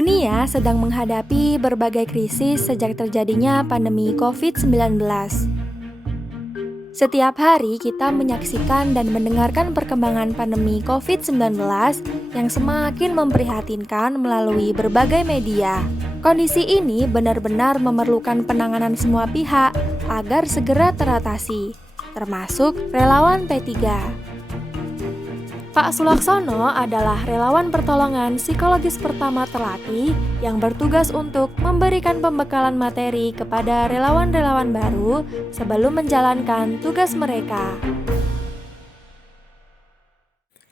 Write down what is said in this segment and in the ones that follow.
Dunia sedang menghadapi berbagai krisis sejak terjadinya pandemi COVID-19. Setiap hari kita menyaksikan dan mendengarkan perkembangan pandemi COVID-19 yang semakin memprihatinkan melalui berbagai media. Kondisi ini benar-benar memerlukan penanganan semua pihak agar segera teratasi, termasuk relawan P3. Pak Sulaksono adalah relawan pertolongan psikologis pertama terlatih yang bertugas untuk memberikan pembekalan materi kepada relawan-relawan baru sebelum menjalankan tugas mereka.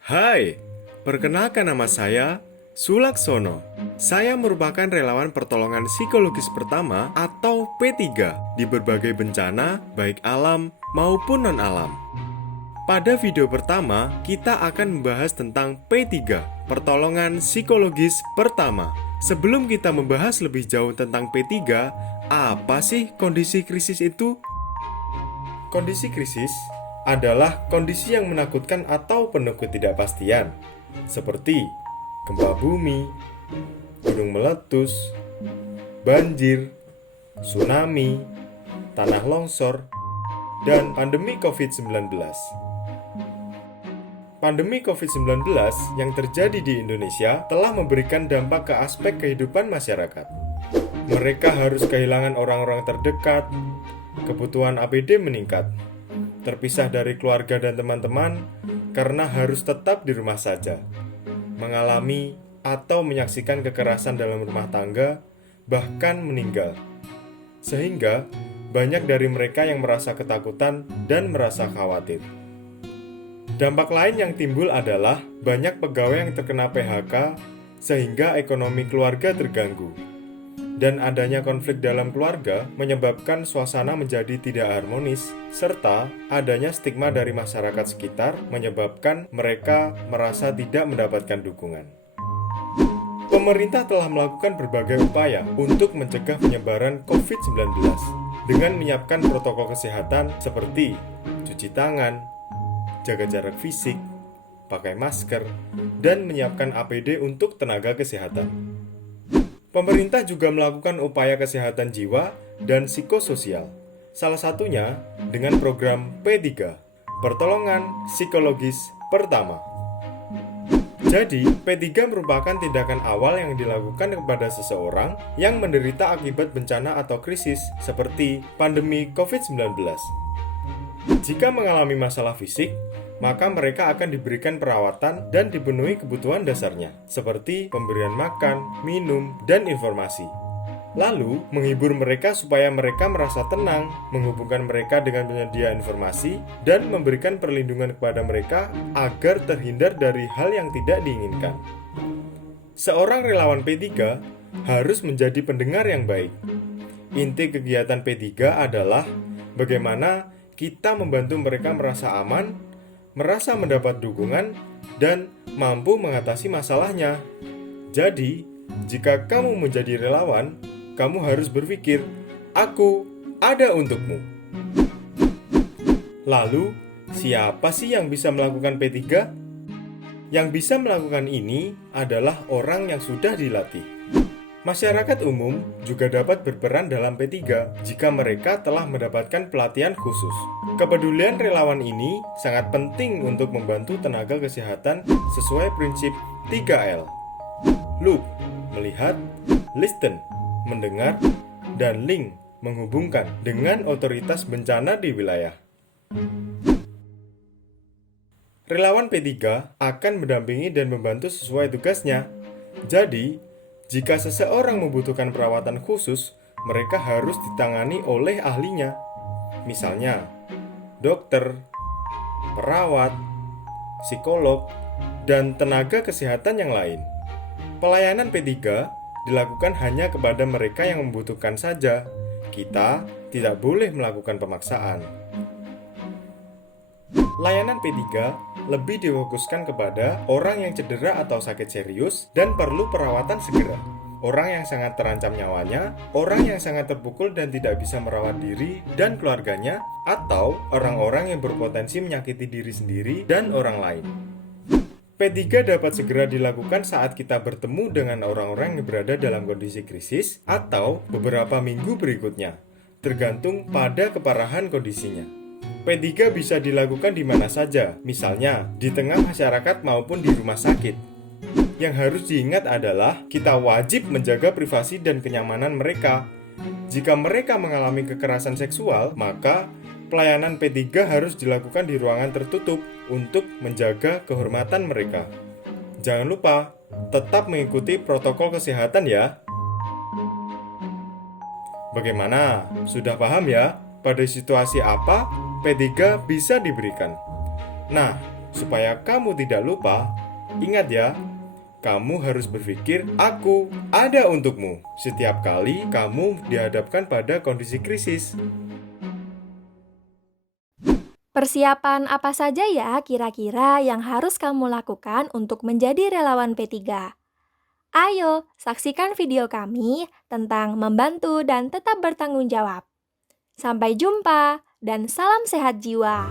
Hai, perkenalkan nama saya Sulaksono. Saya merupakan relawan pertolongan psikologis pertama atau P3 di berbagai bencana baik alam maupun non-alam. Pada video pertama, kita akan membahas tentang P3, pertolongan psikologis pertama. Sebelum kita membahas lebih jauh tentang P3, apa sih kondisi krisis itu? Kondisi krisis adalah kondisi yang menakutkan atau penuh ketidakpastian, seperti gempa bumi, gunung meletus, banjir, tsunami, tanah longsor, dan pandemi COVID-19. Pandemi COVID-19 yang terjadi di Indonesia telah memberikan dampak ke aspek kehidupan masyarakat. Mereka harus kehilangan orang-orang terdekat, kebutuhan APD meningkat, terpisah dari keluarga dan teman-teman karena harus tetap di rumah saja, mengalami atau menyaksikan kekerasan dalam rumah tangga, bahkan meninggal. Sehingga banyak dari mereka yang merasa ketakutan dan merasa khawatir. Dampak lain yang timbul adalah banyak pegawai yang terkena PHK sehingga ekonomi keluarga terganggu. Dan adanya konflik dalam keluarga menyebabkan suasana menjadi tidak harmonis, serta adanya stigma dari masyarakat sekitar menyebabkan mereka merasa tidak mendapatkan dukungan. Pemerintah telah melakukan berbagai upaya untuk mencegah penyebaran COVID-19 dengan menyiapkan protokol kesehatan seperti cuci tangan, jaga jarak fisik, pakai masker, dan menyiapkan APD untuk tenaga kesehatan. Pemerintah juga melakukan upaya kesehatan jiwa dan psikososial, salah satunya dengan program P3, Pertolongan Psikologis Pertama. Jadi, P3 merupakan tindakan awal yang dilakukan kepada seseorang yang menderita akibat bencana atau krisis seperti pandemi COVID-19. Jika mengalami masalah fisik, maka mereka akan diberikan perawatan dan dipenuhi kebutuhan dasarnya, seperti pemberian makan, minum, dan informasi. Lalu, menghibur mereka supaya mereka merasa tenang, menghubungkan mereka dengan penyedia informasi, dan memberikan perlindungan kepada mereka agar terhindar dari hal yang tidak diinginkan. Seorang relawan P3 harus menjadi pendengar yang baik. Inti kegiatan P3 adalah bagaimana kita membantu mereka merasa aman, merasa mendapat dukungan, dan mampu mengatasi masalahnya. Jadi, jika kamu menjadi relawan, kamu harus berpikir, aku ada untukmu. Lalu, siapa sih yang bisa melakukan P3? Yang bisa melakukan ini adalah orang yang sudah dilatih. Masyarakat umum juga dapat berperan dalam P3 jika mereka telah mendapatkan pelatihan khusus. Kepedulian relawan ini sangat penting untuk membantu tenaga kesehatan sesuai prinsip 3L. Look, melihat, listen, mendengar, dan link, menghubungkan dengan otoritas bencana di wilayah. Relawan P3 akan mendampingi dan membantu sesuai tugasnya. Jadi, jika seseorang membutuhkan perawatan khusus, mereka harus ditangani oleh ahlinya. Misalnya, dokter, perawat, psikolog, dan tenaga kesehatan yang lain. Pelayanan P3 dilakukan hanya kepada mereka yang membutuhkan saja. Kita tidak boleh melakukan pemaksaan. Layanan P3 lebih difokuskan kepada orang yang cedera atau sakit serius dan perlu perawatan segera. Orang yang sangat terancam nyawanya, orang yang sangat terpukul dan tidak bisa merawat diri dan keluarganya, atau orang-orang yang berpotensi menyakiti diri sendiri dan orang lain. P3 dapat segera dilakukan saat kita bertemu dengan orang-orang yang berada dalam kondisi krisis atau beberapa minggu berikutnya, tergantung pada keparahan kondisinya. P3 bisa dilakukan di mana saja, misalnya di tengah masyarakat maupun di rumah sakit. Yang harus diingat adalah kita wajib menjaga privasi dan kenyamanan mereka. Jika mereka mengalami kekerasan seksual, maka pelayanan P3 harus dilakukan di ruangan tertutup untuk menjaga kehormatan mereka. Jangan lupa, tetap mengikuti protokol kesehatan ya. Bagaimana? Sudah paham ya? Pada situasi apa P3 bisa diberikan? Nah, supaya kamu tidak lupa, ingat ya, kamu harus berpikir, aku ada untukmu setiap kali kamu dihadapkan pada kondisi krisis. Persiapan apa saja ya kira-kira yang harus kamu lakukan untuk menjadi relawan P3? Ayo, saksikan video kami tentang membantu dan tetap bertanggung jawab. Sampai jumpa dan salam sehat jiwa.